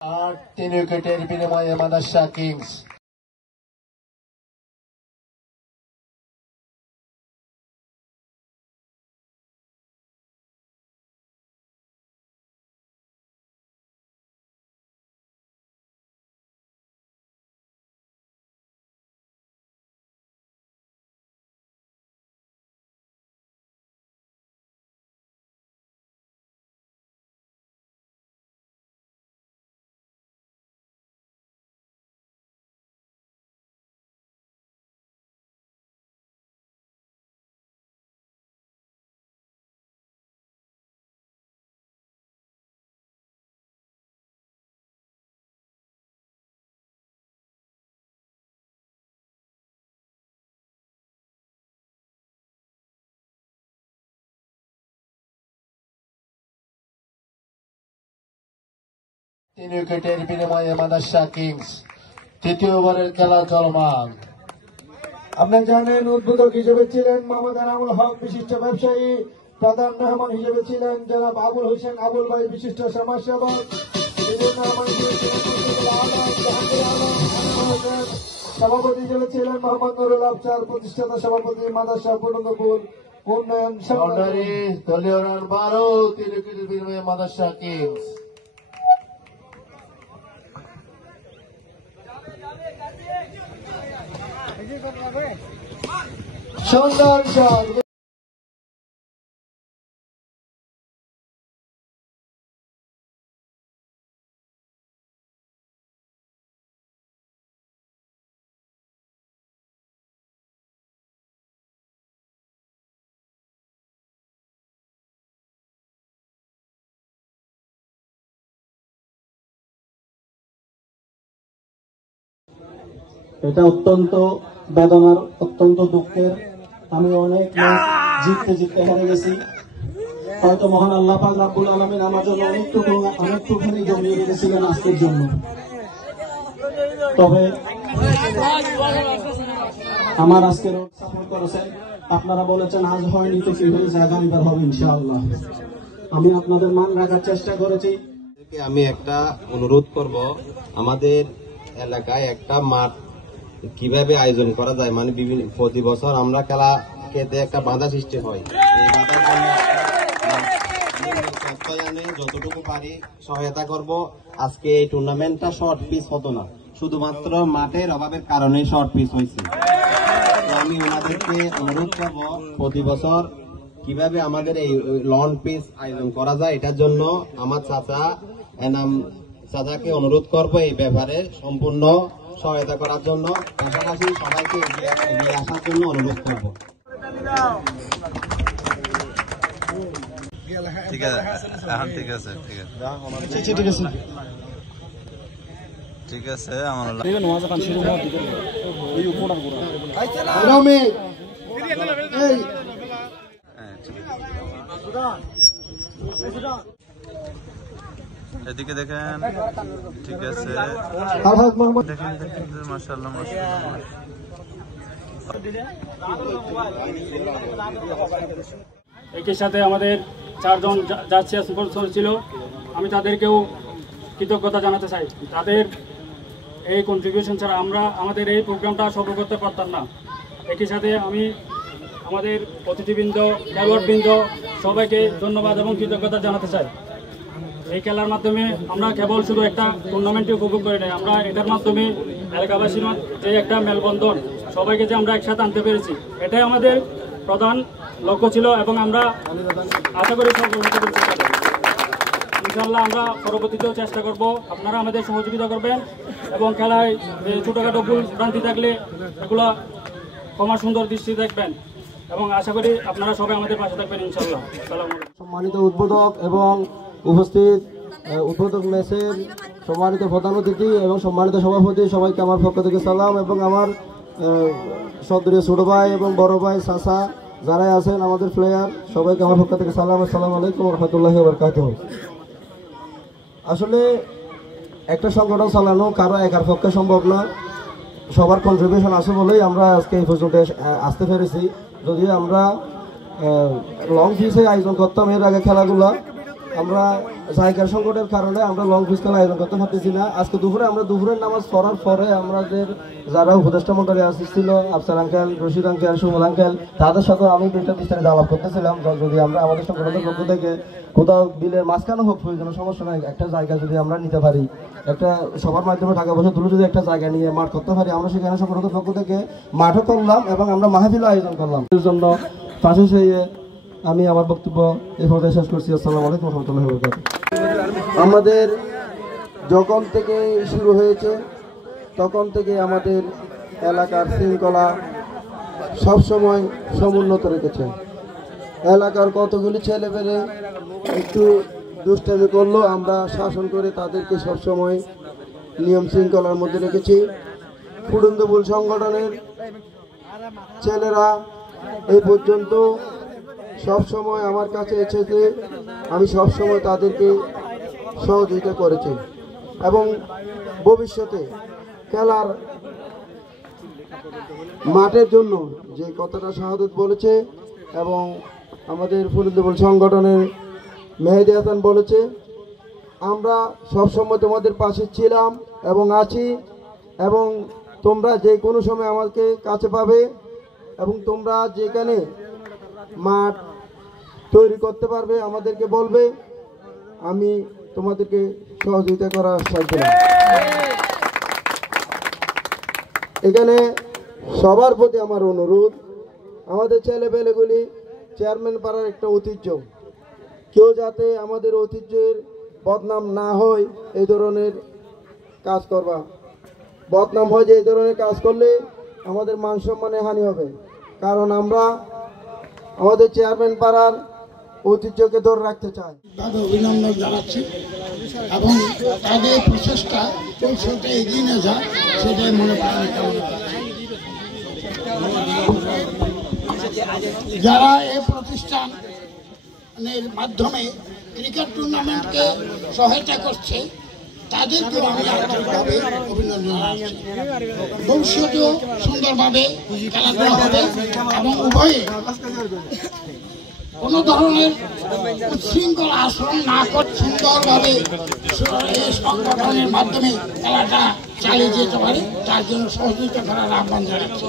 আর 3 উইকেটের বিনিময়ে মাদার্শা কিংস তিন উইকেটের বিনিময়ে মাদার্শা কিংস তৃতীয় ওভারের খেলা চলমান। আপনারা জানেন উদ্বোধক হিসেবে ছিলেন মোহাম্মদ এনামুল হক বিশিষ্ট ব্যবসায়ী, প্রধান মেহমান হিসেবে ছিলেন জনাব আবুল হোসেন আবুল ভাই বিশিষ্ট সমাজসেবক, সভাপতি হিসেবে ছিলেন মোহাম্মদ নুরুল আফসার, প্রতিষ্ঠাতা সভাপতি মাদার্শা পূর্ণপুর উন্নয়ন দলীয় রান 12, 3 উইকেটের বিনিময়ে মাদার্শা কিংস। সুন্দর শট। এটা অত্যন্ত বেদনার, অত্যন্ত দুঃখের। আমি অনেক ম্যাচ জিততে হেরে গেছি। হয়তো মহান আল্লাহ পাক রাব্বুল আলামিন আমার জন্য অনেকটুখানি জমিয়ে রেখেছিলেন আজকের জন্য। তবে আমার আজকের সাপোর্ট করেছেন, আপনারা বলেছেন আজ হয়নি তো কি হয়েছে, আগামীবার হবে ইনশাআল্লাহ। আমি আপনাদের মান রাখার চেষ্টা করেছি। আমি একটা অনুরোধ করব, আমাদের এলাকায় একটা মাঠ কিভাবে আয়োজন করা যায়, মানে বিভিন্ন প্রতি বছর আমরা খেলা খেতে একটা বাধা সৃষ্টি হয়, এই বাধার জন্য যতটুকু পারি সহায়তা করব। আজকে এই টুর্নামেন্টটা শর্ট পিচ হতো না, শুধুমাত্র মাঠের অভাবের কারণে শর্ট পিচ হয়েছে। আমি ওনাদেরকে অনুরোধ করব প্রতি বছর কিভাবে আমাদের এই লন পিচ আয়োজন করা যায়, এটার জন্য আমার চাচা এনাম চাচাকে অনুরোধ করব এই ব্যাপারে সম্পূর্ণ সহায়তা করার জন্য, পাশাপাশি সবাইকে এগিয়ে আসার জন্য অনুরোধ করব। ঠিক আছে, এখন ঠিক আছে, ঠিক আছে, ঠিক আছে। আমার এদিকে দেখেন, ঠিক আছে, দেখেন মাশাআল্লাহ মাশাআল্লাহ। একই সাথে আমাদের 4 জন যাচ্ছে স্পন্সর ছিল, আমি তাদেরকেও কৃতজ্ঞতা জানাতে চাই। তাদের এই কন্ট্রিবিউশন ছাড়া আমরা আমাদের এই প্রোগ্রামটা সফল করতে পারতাম না। একই সাথে আমি আমাদের অতিথিবৃন্দ, খেলোয়াড়বৃন্দ সবাইকে ধন্যবাদ এবং কৃতজ্ঞতা জানাতে চাই। এই খেলার মাধ্যমে আমরা কেবল শুধু একটা টুর্নামেন্টে উপভোগ করি নাই, আমরা এটার মাধ্যমে এলাকাবাসীর যে একটা মেলবন্ধন, সবাইকে যে আমরা একসাথে আনতে পেরেছি, এটাই আমাদের প্রধান লক্ষ্য ছিল এবং আমরা আশা করি সফল হতে পেরেছি। ইনশাআল্লাহ আমরা পরবর্তীতেও চেষ্টা করব, আপনারা আমাদের সহযোগিতা করবেন এবং খেলায় ছোটোখাটো ভুল ভ্রান্তি থাকলে এগুলো ক্ষমা সুন্দর দৃষ্টি দেখবেন এবং আশা করি আপনারা সবাই আমাদের পাশে থাকবেন ইনশাআল্লাহ। সম্মানিত উদ্বোধক এবং উপস্থিত উদ্বোধক ম্যাচের সম্মানিত প্রধান অতিথি এবং সম্মানিত সভাপতি, সবাইকে আমার পক্ষ থেকে সালাম এবং আমার সদরীয় ছোট ভাই এবং বড় ভাই চাচা যারাই আছেন আমাদের প্লেয়ার, সবাইকে আমার পক্ষ থেকে সালাম। আসসালামু আলাইকুম ওয়া রাহমাতুল্লাহি ওয়া বারাকাতুহু। আসলে একটা সংগঠন চালানো কারো একার পক্ষে সম্ভব না, সবার কন্ট্রিবিউশন আছে বলেই আমরা আজকে এই পর্যন্ত আসতে পেরেছি। যদিও আমরা লং পিচে আয়োজন করতাম এর আগে খেলাগুলা, আমরা জায়গার সংকটের কারণে আমরা লং কুইজ খেলা আয়োজন করতে পারতেছি না। আজকে দুপুরে আমরা দুপুরের নামাজ পড়ার পরে আমাদের যারা উপদেষ্টা মন্ডলী আসছিল, Afsar uncle, Rashid uncle, Suman uncle, তাদের সাথে আমি বিস্তারিত আলাপ করতেছিলাম। যদি আমরা আমাদের সংগঠনের পক্ষ থেকে কোথাও বিলের মাঝখানে হোক, প্রয়োজনের সমস্যা নাই, একটা জায়গা যদি আমরা নিতে পারি, একটা সবার মাধ্যমে টাকা পয়সা তুলে যদি একটা জায়গা নিয়ে মাঠ করতে পারি, আমরা সেখানে সংগঠনের পক্ষ থেকে মাঠও করলাম এবং আমরা মাহফিলও আয়োজন করলাম। এর জন্য পাশে সেই আমি আমার বক্তব্য এই পর্যায়ে শেষ করছি। আসসালামু আলাইকুম ওয়া রাহমাতুল্লাহি ওয়া বারাকাতুহু। আমাদের যখন থেকে শুরু হয়েছে তখন থেকে আমাদের এলাকার শৃঙ্খলা সবসময় সমুন্নত রেখেছে। এলাকার কতগুলি ছেলেপেলে একটু দুষ্টামি করলেও আমরা শাসন করে তাদেরকে সবসময় নিয়ম শৃঙ্খলার মধ্যে রেখেছি। ফুটুন্দপুল সংগঠনের ছেলেরা এই পর্যন্ত সব সময় আমার কাছে এসেছে, আমি সব সময় তাদেরকে সহযোগিতা করেছি এবং ভবিষ্যতে খেলার মাঠের জন্য যে কথাটা শাহাদত বলেছে এবং আমাদের ফুটুন্দপুল সংগঠনের মেহেদি হাসান বলেছে, আমরা সব সময় তোমাদের পাশে ছিলাম এবং আছি এবং তোমরা যে কোনো সময় আমাকে কাছে পাবে এবং তোমরা যেখানে মাঠ তৈরি করতে পারবে আমাদেরকে বলবে, আমি তোমাদেরকে সহযোগিতা করার আশ্বাস দিলাম। এখানে সবার প্রতি আমার অনুরোধ, আমাদের ছেলেপেলেগুলি চেয়ারম্যান পাড়ার একটা ঐতিহ্য, কেউ যাতে আমাদের ঐতিহ্যের বদনাম না হয় এই ধরনের কাজ করবা। বদনাম হয় যে এই ধরনের কাজ করলে আমাদের মান সম্মানে হানি হবে, কারণ আমরা আমাদের চেয়ারম্যান পাড়ার ঐতিহ্যকে ধরে রাখতে চাই। তাদের অভিনন্দন জানাচ্ছি এবং তাদের প্রচেষ্টা ভবিষ্যতে এগিয়ে নিয়ে যায় সেটাই মনে প্রাণে কামনা করছি। যারা এই প্রতিষ্ঠানের মাধ্যমে ক্রিকেট টুর্নামেন্টকে সহায়তা করছে তাদেরকেও আমি আন্তরিকভাবে অভিনন্দন জানাচ্ছি। ভবিষ্যতেও সুন্দরভাবে খেলাধুলা হবে এবং উভয়ে কোনো ধরনের উচ্ছৃঙ্খল আচরণ না করে সুন্দরভাবে এই সংগঠনের মাধ্যমে খেলাটা চালিয়ে যেতে পারে, তার জন্য সহযোগিতা করার আহ্বান জানাচ্ছি।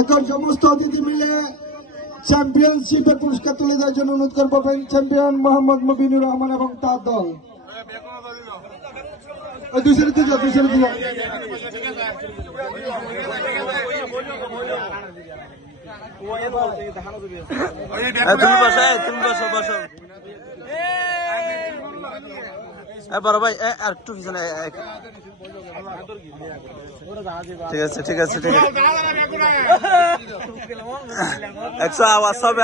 এখন সমস্ত অতিথি মিলে চ্যাম্পিয়নশিপের পুরস্কার তুলে দেওয়ার জন্য অনুরোধ করবো চ্যাম্পিয়ন মোহাম্মদ মুবিনুর রহমান এবং তার দল। তুমি বসো বড় ভাই আর একটু পিছনে। ঠিক আছে ঠিক আছে ঠিক আছে, একশো আওয়াজ হবে।